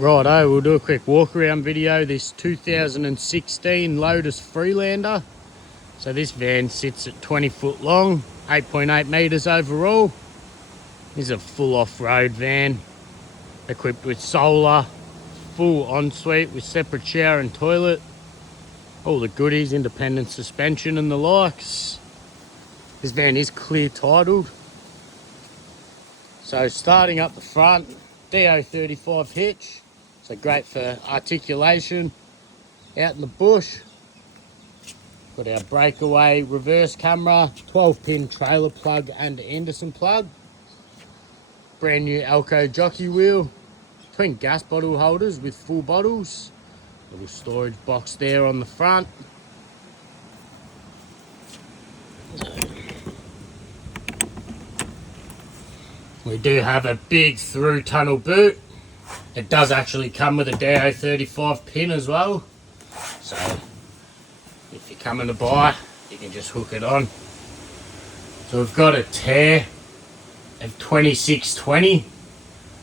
Righto, we'll do a quick walk around video. This 2016 Lotus Freelander. So this van sits at 20 foot long, 8.8 meters overall. This is a full off-road van, equipped with solar, full ensuite with separate shower and toilet. All the goodies, independent suspension and the likes. This van is clear titled. So starting up the front, DO35 hitch. So great for articulation out in the bush. Got our breakaway reverse camera, 12-pin trailer plug and Anderson plug. Brand new Elco jockey wheel, twin gas bottle holders with full bottles. Little storage box there on the front. We do have a big through tunnel boot. It does actually come with a DO35 pin as well. So if you're coming to buy, you can just hook it on. So we've got a tear of 2620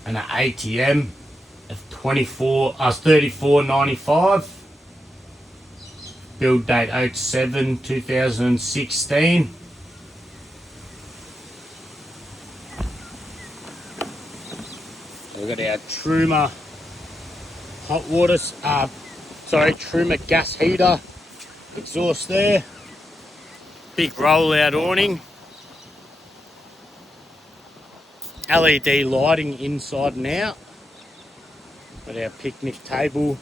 and an ATM of 3495. Build date 07/2016. We've got our Truma hot water, Truma gas heater exhaust there. Big rollout awning. LED lighting inside and out. Got our picnic table,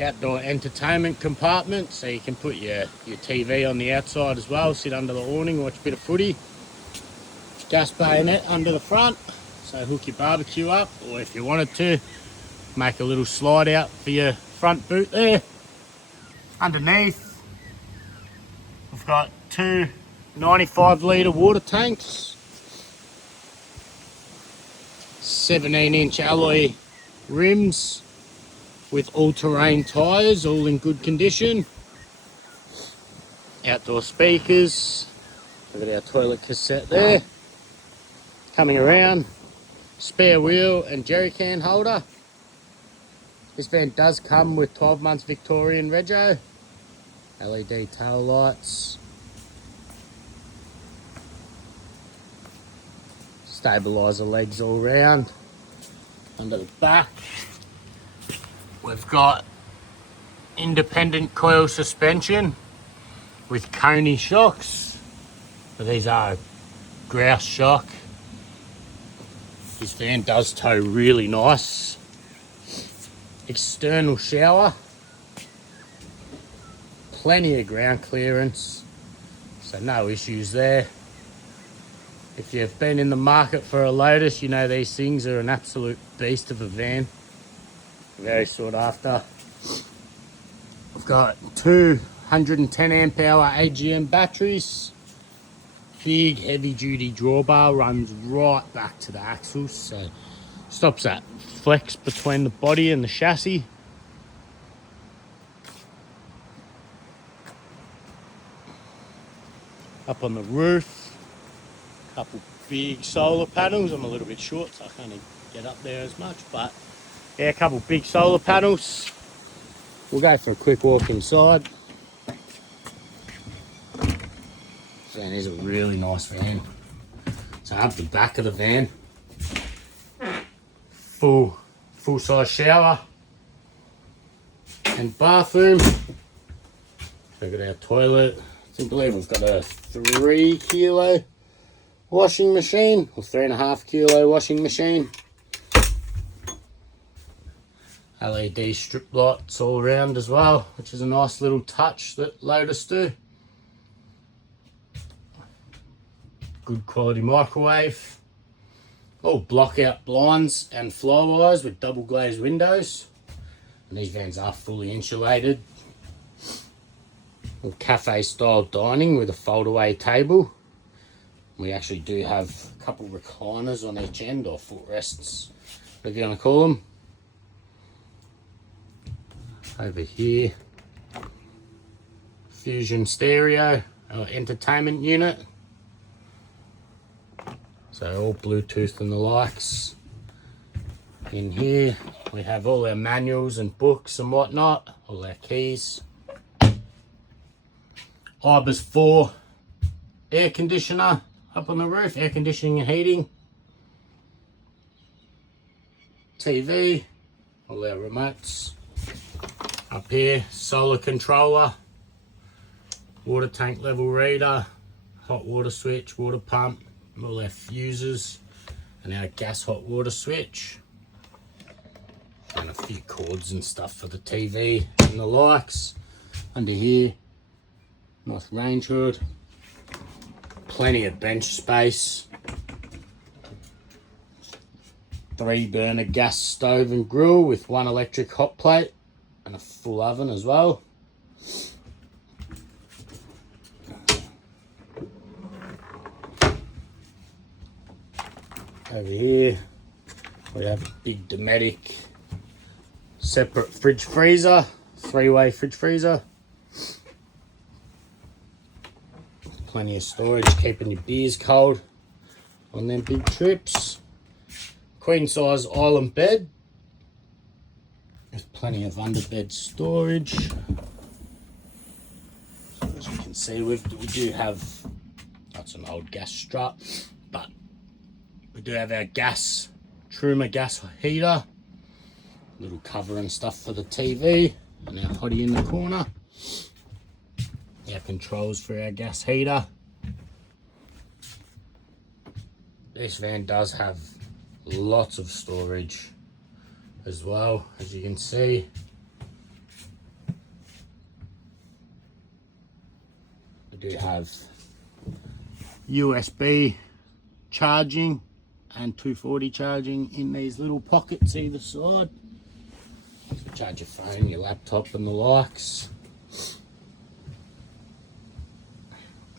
outdoor entertainment compartment, so you can put your TV on the outside as well, sit under the awning, watch a bit of footy. Gas bayonet under the front. So hook your barbecue up, or if you wanted to, make a little slide out for your front boot there. Underneath, we've got two 95 litre water tanks, 17-inch alloy rims with all-terrain tyres, all in good condition. Outdoor speakers, we've got our toilet cassette there. Coming around, spare wheel and jerry can holder. This van does come with 12 months Victorian rego. LED tail lights. Stabiliser legs all round. Under the back, we've got independent coil suspension with Coney shocks. So these are grouse shock. This van does tow really nice. External shower. Plenty of ground clearance, so no issues there. If you've been in the market for a Lotus, you know these things are an absolute beast of a van. Very sought after. We've got two 110 amp hour AGM batteries. Big heavy duty drawbar, runs right back to the axles, so stops that flex between the body and the chassis. Up on the roof, couple big solar panels. I'm a little bit short, so I can't get up there as much, but yeah, a couple big solar panels. We'll go for a quick walk inside. Van is a really nice van. So up the back of the van, full size shower and bathroom. We've got our toilet. I believe we've got a 3 kilo washing machine, or 3.5 kilo washing machine. LED strip lights all around as well, which is a nice little touch that Lotus do. Good quality microwave. All block out blinds and flywires with double glazed windows. And these vans are fully insulated. Cafe style dining with a fold away table. We actually do have a couple recliners on each end, or footrests, whatever you want to call them. Over here, Fusion stereo, our entertainment unit. So all Bluetooth and the likes. In here we have all our manuals and books and whatnot, all our keys. Ibis 4 air conditioner up on the roof, air conditioning and heating. TV, all our remotes. Up here, solar controller, water tank level reader, hot water switch, water pump, all our fuses, and our gas hot water switch. And a few cords and stuff for the TV and the likes. Under here, nice range hood, plenty of bench space, 3-burner gas stove and grill with 1 electric hot plate and a full oven as well. Over here we have a big Dometic separate fridge freezer, 3-way fridge freezer. Plenty of storage, keeping your beers cold on them big trips. Queen size island bed. There's plenty of underbed storage. So as you can see, we do have, that's an old gas strut, but we do have our gas, Truma gas heater. Little cover and stuff for the TV, and our hottie in the corner. Our controls for our gas heater. This van does have lots of storage as well, as you can see. We do have USB charging and 240 charging in these little pockets either side. Charge your phone, your laptop and the likes.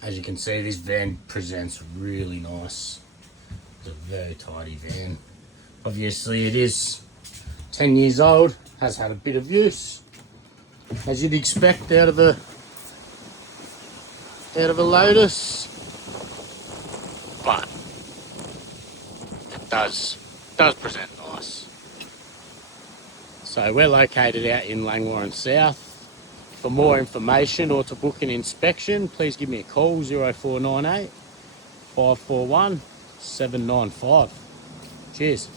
As you can see, this van presents really nice. It's a very tidy van. Obviously it is 10 years old, has had a bit of use, as you'd expect out of a Lotus, but it does present nice. So we're located out in Langwarrin South. For more information or to book an inspection, please give me a call, 0498 541 795. Cheers.